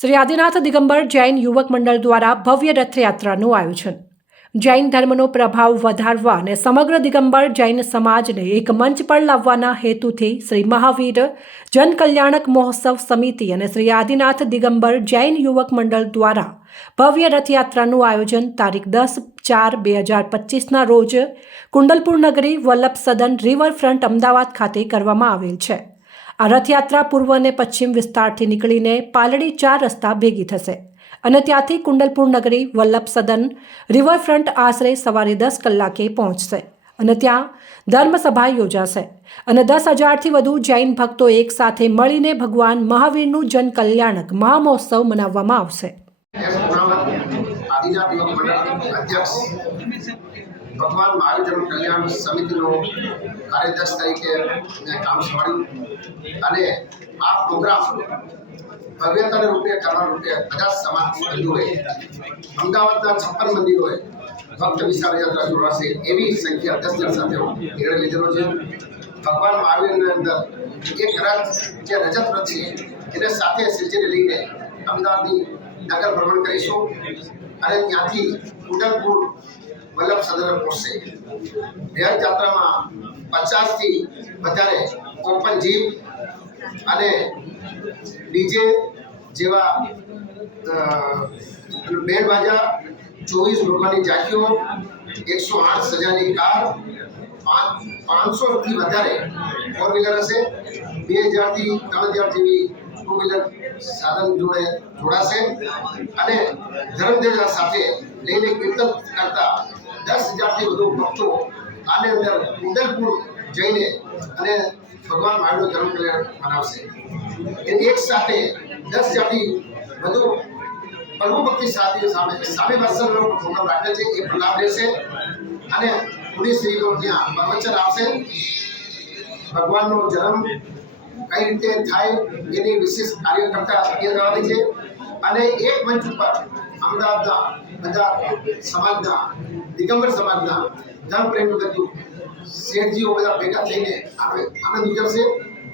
શ્રી આદિનાથ દિગંબર જૈન યુવક મંડળ દ્વારા ભવ્ય રથયાત્રાનું આયોજન. જૈન ધર્મનો પ્રભાવ વધારવા અને સમગ્ર દિગંબર જૈન સમાજને એક મંચ પર લાવવાના હેતુથી શ્રી મહાવીર જનકલ્યાણક મહોત્સવ સમિતિ અને શ્રી આદિનાથ દિગંબર જૈન યુવક મંડળ દ્વારા ભવ્ય રથયાત્રાનું આયોજન તારીખ દસ ચાર બે હજાર પચીસના રોજ કુંડલપુર નગરી વલ્લભ સદન રિવરફ્રન્ટ અમદાવાદ ખાતે કરવામાં આવેલ છે. આ રથયાત્રા પૂર્વ અને પશ્ચિમ વિસ્તારથી નીકળીને પાલડી ચાર રસ્તા ભેગી થશે. અને ત્યાંથી કુંડલપુર નગરી, વલ્લભ સદન, રિવરફ્રન્ટ આશરે સવારે દસ કલાકે પહોંચશે. અને ત્યાં ધર્મસભા યોજાશે. અને દસ હજારથી વધુ જૈન ભક્તો એકસાથે મળીને ભગવાન મહાવીરનું જનકલ્યાણક મહામહોત્સવ મનાવવામાં આવશે. ભગવાન મહાવીર કલ્યાણ સમિતિનો કાર્યદર્શ તરીકે કામ સંભાળ્યું. અને આ પ્રોગ્રામ ભવ્યતાને રૂપે કરવા રૂપે બધા સમાજ બંધુઓએ અમદાવાદના છપ્પન મંદિરોએ ભક્ત વિશાળ યાત્રા જોડાશે એવી સંખ્યા દસ જણ સાથે નિર્ણય લીધેલો છે. ભગવાન મહાવીરની અંદર એક રથ, જે રજત રથ છે, એને સાથે શ્રીજીને લઈને અમદાવાદની નગર ભ્રમણ કરીશું. અને ત્યાંથી ઉદલપુર વલ્લભ સદન પહોંચશે રેલ યાત્રામાં પચાસથી વધારે ઓપન જીપ અને ડીજે જેવા બેન્ડ બાજા ચોવીસ લોકોની ઝાંખીઓ એકસો આઠ સજાની કાર, પાંચ, પાંચસોથી વધારે ફોર વ્હીલર હશે. બે હજારથી ત્રણ હજાર જેવી ટુ વ્હીલર સાધન જોડે જોડાશે. અને ધર્મદેવતા સાથે લઈને કીર્તન કરતા દસ હજારથી વધુ ભક્તો આની અંદર ઉદલપુર જઈને અને ભગવાન મહાવીરનું જન્મ કલ્યાણ મનાવશે. એની એક સાથે દસ હજારથી વધુ પ્રભુ ભક્તિ સાથે સામે સામે વર્ષનો પ્રોગ્રામ રાખે છે, એ લાભ લેશે અને પુણ્યશ્રીનો ત્યાં પ્રવચન આપશે. ભગવાનનો જન્મ કઈ રીતે થાય, એની વિશેષ કાર્યકર્તા એ રહેવાની છે. અને એક મંચ ઉપર અમદાવાદના બધા સમાજના, દિગંબર સમાજના ધર્મ પ્રેમી બધું શેઠજીઓ બધા ભેગા થઈને આપણે આનંદ ઉજવશે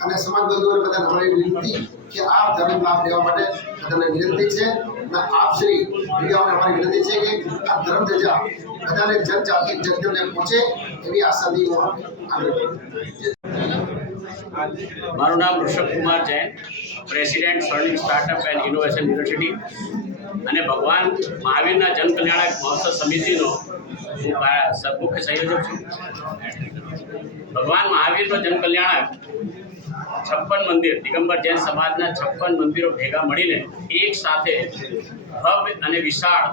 અને સમાજ બંધુઓને બધા અમારી વિનંતી કે આ ધર્મ લાભ લેવા માટે બધાને વિનંતી છે અને આપ શ્રી વિદ્યાઓને અમારી વિનંતી છે કે આ ધર્મ ધજા બધાને જનજાતિ જનજનને પહોંચે એવી આશાથી હું મારું નામ Rishabh Kumar Jain president Swarnim startup and innovation university અને ભગવાન મહાવીરના જનકલ્યાણક મહોત્સવ સમિતિનો હું મુખ્ય સંયોજક છું. ભગવાન મહાવીરનો જનકલ્યાણક છપ્પન મંદિર, દિગંબર જૈન સમાજના છપ્પન મંદિરો ભેગા મળીને એક સાથે ભવ્ય અને વિશાળ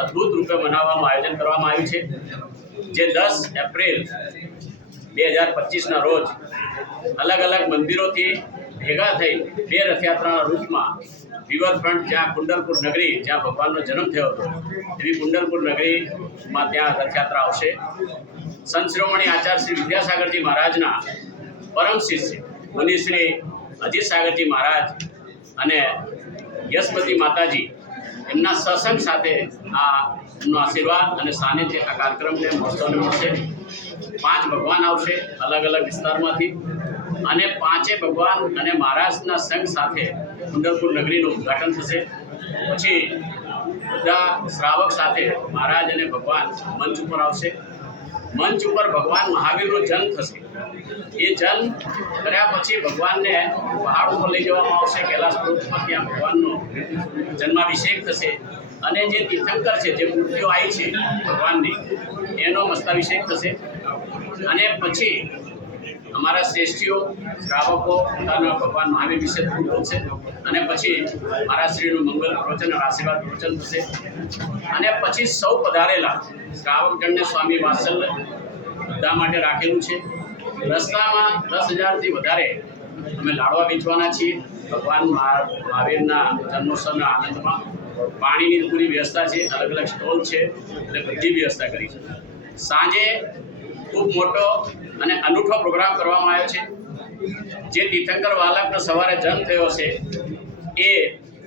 અદ્ભુત રૂપે મનાવવાનું આયોજન કરવામાં આવ્યું છે. જે દસ એપ્રિલ બે હજાર પચીસના રોજ અલગ અલગ મંદિરોથી ભેગા થઈ બે રથયાત્રાના રૂપમાં રિવરફ્રન્ટ જ્યાં કુંડલપુર નગરી, જ્યાં ભગવાનનો જન્મ થયો હતો, એવી કુંડલપુર નગરીમાં ત્યાં રથયાત્રા આવશે. સંત શિરોમણી આચાર્ય શ્રી વિદ્યાસાગરજી મહારાજના પરમ શિષ્ય મુનિ શ્રી અજીત સાગરજી મહારાજ અને યશપતિ માતાજી એમના સત્સંગ સાથે આ એમનો આશીર્વાદ અને સાનિધ્ય આ કાર્યક્રમને મહોત્સવને મળશે. પાંચ ભગવાન આવશે અલગ અલગ વિસ્તારમાંથી અને પાંચે ભગવાન અને મહારાજના સંઘ સાથે કુંડલપુર નગરીનું ઉદ્ઘાટન થશે. પછી બધા શ્રાવક સાથે મહારાજ અને ભગવાન મંચ ઉપર આવશે. મંચ ઉપર ભગવાન મહાવીરનો જન્મ થશે. એ જન્મ કર્યા પછી ભગવાનને પહાડ ઉપર લઈ જવામાં આવશે. કૈલાસ પર્વત પર ત્યાં ભગવાનનો જન્માભિષેક થશે. અને જે તીર્થંકર છે, જે મૂર્તિઓ આવી છે ભગવાનની, એનો મસ્તાભિષેક થશે. અને પછી અમારા શ્રેષ્ઠીઓ, શ્રાવકો પોતાના ભગવાન મહાવીર વિશે બોલશે અને પછી મારા શ્રીનું મંગલ પ્રવચન આશીર્વાદ પ્રવચન થશે. અને પછી સૌ પધારેલા શ્રાવકગણને સ્વામી વાત્સલ્ય બધા માટે રાખેલું છે. રસ્તામાં દસ હજારથી વધારે અમે લાડવા વેચવાના છીએ. ભગવાન મહા- મહાવીરના જન્મોત્સવના આનંદમાં પાણીની પૂરી વ્યવસ્થા છે. અલગ અલગ સ્ટોલ છે. એટલે બધી વ્યવસ્થા કરી છે. સાંજે ખૂબ મોટો અને અનૂઠો પ્રોગ્રામ કરવામાં આવ્યો છે. જે તીર્થંકર બાલકનો સવારે જન્મ થયો છે, એ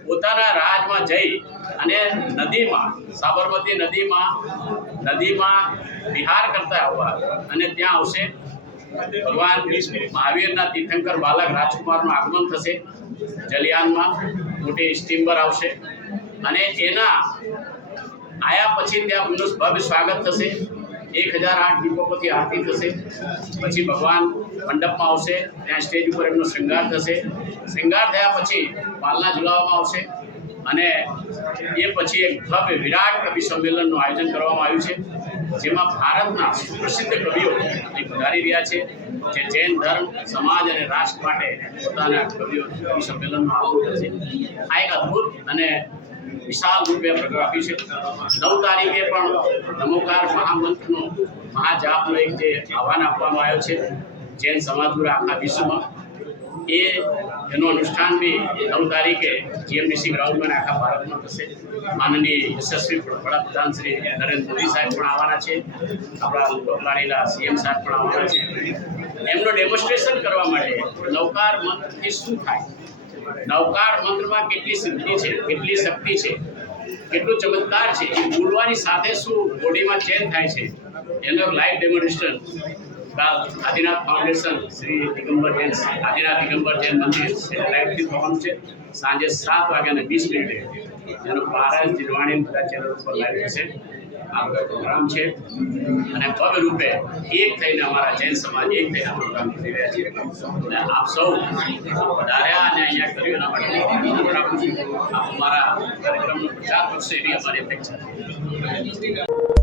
પોતાના રાજમાં જઈ અને નદીમાં, સાબરમતી નદીમાં નદીમાં વિહાર કરતા હોવા અને ત્યાં આવશે. ભગવાન મહાવીરના તીર્થંકર બાલક રાજકુમારનું આગમન થશે. જલિયાનમાં મોટી સ્ટીમ્બર આવશે અને એના આયા પછી ત્યાં એમનું ભવ્ય સ્વાગત થશે. એક હજાર આઠ દીપકોથી આરતી થશે. પછી ભગવાન મંડપમાં આવશે. ત્યાં સ્ટેજ ઉપર એમનો શૃંગાર થશે. શૃંગાર થયા પછી પાલના ઝુલાવવામાં આવશે. અને એ પછી એક ભવ્ય વિરાટ કવિ સંમેલનનું આયોજન કરવામાં આવ્યું છે. જેમાં ભારતના સુપ્રસિદ્ધ કવિઓ અહીં પધારી રહ્યા છે. જે જૈન, ધર્મ, સમાજ અને રાષ્ટ્ર માટે પોતાના કવિઓ કવિ સંમેલનનું આયોજન કરશે આ એક અદ્ભુત અને વિશાળ રૂપે આપ્યું છે. નવ તારીખે પણ નમોકાર મહામંત્રનો મહાજાપનો એક જે આહવાન આપવામાં આવ્યો છે, જૈન સમાજ દ્વારા આખા વિશ્વમાં. એ, એનું અનુષ્ઠાન બી નવ તારીખે જીએમડીસી ગ્રાઉન્ડમાં આખા ભારતમાં થશે. માનનીય યશસ્વી વડાપ્રધાન શ્રી નરેન્દ્ર મોદી સાહેબ પણ આવવાના છે. આપણા લોકલાડીલા સીએમ સાહેબ પણ આવવાના છે. એમનું ડેમોન્સ્ટ્રેશન કરવા માટે નવકાર મંત્રથી શું થાય? નવકાર મંત્રમાં કેટલી સિદ્ધિ છે, કેટલી શક્તિ છે, કેટલું ચમત્કાર છે, એ બોલવાની સાથે શું બોડીમાં ચેન્જ થાય છે, એનો live demonstration Adinath foundation Shri Digambar Jain, Adinath Digambar Jain Mandir લાઈવથી થવાનું છે. સાંજે સાત વાગ્યાને વીસ મિનિટે. જેનો પારસ જીલવાણી બધા ચેનલ ઉપર લાઈવ છે આ બધા પ્રોગ્રામ છે. અને ભવ્ય રૂપે એક થઈને અમારા જૈન સમાજ, એક થઈને પ્રોગ્રામ કરી રહ્યા છીએ અને આપ સૌ પધાર્યા અને અહીંયા કર્યું, એના માટે અમારા કાર્યક્રમનો પ્રચાર કરશો એવી અમારી અપેક્ષા છે.